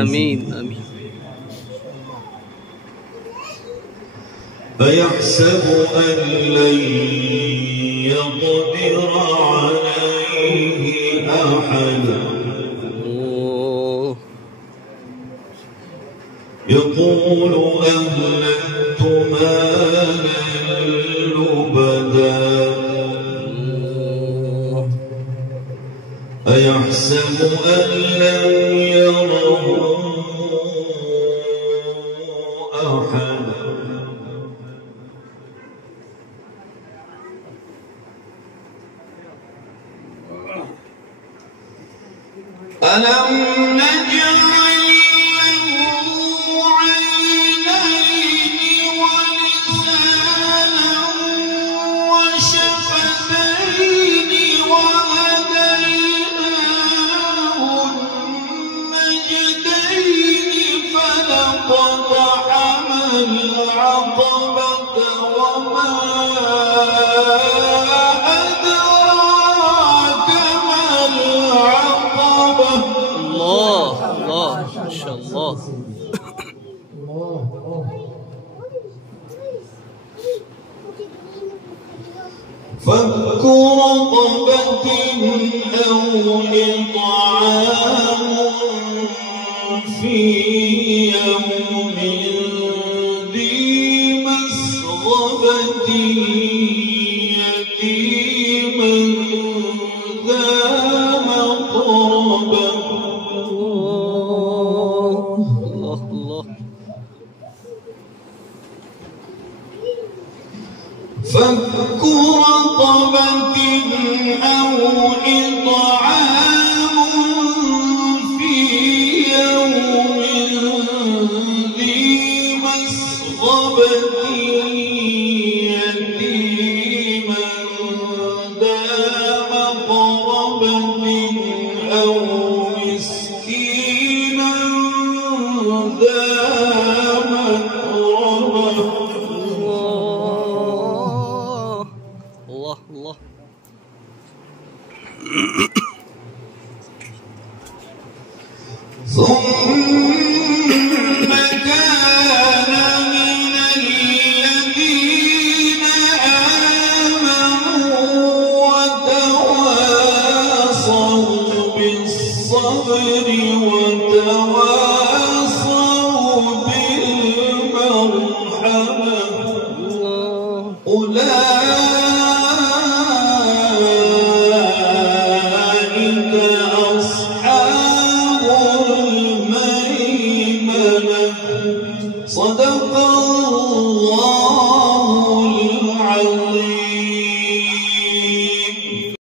آمين آمين. أيحسب أن لن يقدر عليه أحد يقول أهلكت مالا لبدا أيحسب أن لم يره أحد ألم نجعل له عينين ولسانا وشفتين وهديناه النجدين فلقتحم العقبة وما أدراك ما العقبة. الله الله ما شاء الله. فك رقبة أو إطعام في يوم ذي مسغبة يتيما ذا مقربة. الله الله. فك رقبة أو إطعام في يوم ذي مسغبة يتيما ذا مقربة أو مسكينا ذا متربة. الله الله. ثم كان من الذين آمنوا وتواصوا بالصبر وتواصوا بالمرحمة أولئك